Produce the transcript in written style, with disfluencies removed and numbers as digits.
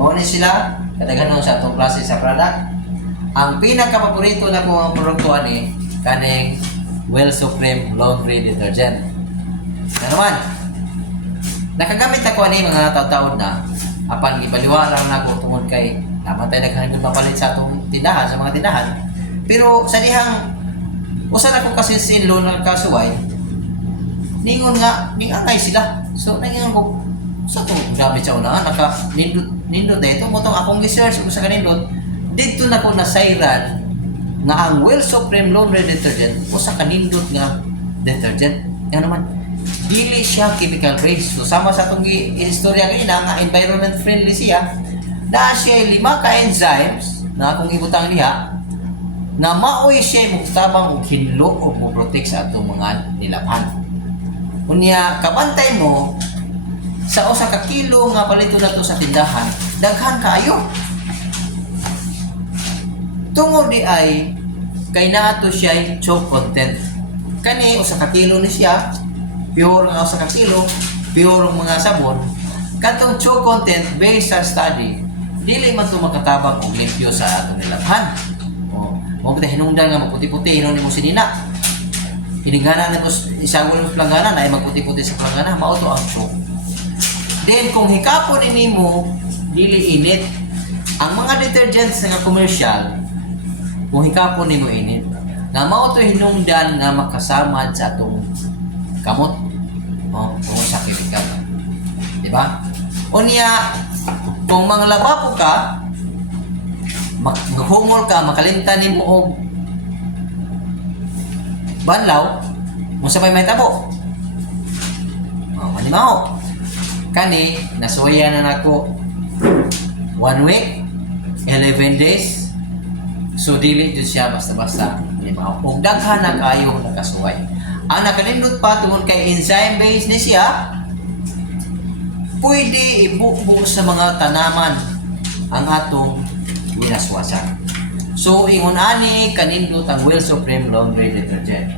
Mao ni sila kadaghanon sa atong klase sa product. Ang pinaka-paborito na ko ang produkto ani kaning Well Supreme Laundry Detergent. Na naman, nakagamit ako ani mga taon-taon na apan gibaliwa lang nako tungod kay naman tayo naghanap mapalit sa atong tindahan, sa mga tindahan. Pero sa dihang usa na ko kasi sinlo ng kasuway, ningon nga, ningangay sila. So, nangingon ko, sa itong gamit sa unahan, nindot na ito, motong akong research kung sa kanindot, dito na ko nasayran nga ang Well Supreme Laundry Detergent o sa kanindot nga detergent. Yan naman, dili siya chemical based. So, sama sa itong istorya ngayon nga environment friendly siya, na siya 5 ka-enzymes na akong ibutang niya, na maoy siya muktabang og hinlo o mo-protect sa atong mga nilabhan. Unya, kabantay mo, sa usa ka kilo nga palito na to sa tindahan, daghan kaayo. Tungod di ay, kay naato siya choke content. Kani, usa ka kilo ni siya, pure nga usa ka kilo, pure mga sabon. Katong choke content, based sa study, dili man to makatabang og limpyo sa atong nilabhan. Mo kita hinungdan nga magputi-puti, hinon ni mo sinina. Hinigana na ko isagol mo planggana na ay magputi-puti sa planggana, mao to ang choke. Then kung hikapon ini mo dili init, ang mga detergents nga commercial, kung hikapon nimo init, na mao to hinungdan nga makasamad sa atong kamot. Tungod sa chemical. Di ba? Unya, kung manglaba po ka, maghumol ka, makalimtan nimo og banlaw, mo sabay may tabo. Manimaho. Kani, nasuya na nako 1 week, 11 days. So, dili dyan siya basta-basta. Manimaho. Kung daghan na kayo nakasuway. Ang nakalindot pa tungkol kay enzyme based ni siya, pwede ibubo sa mga tanaman ang atong winaswasan. So, ingon ani kanindot ang Well Supreme Laundry Detergent.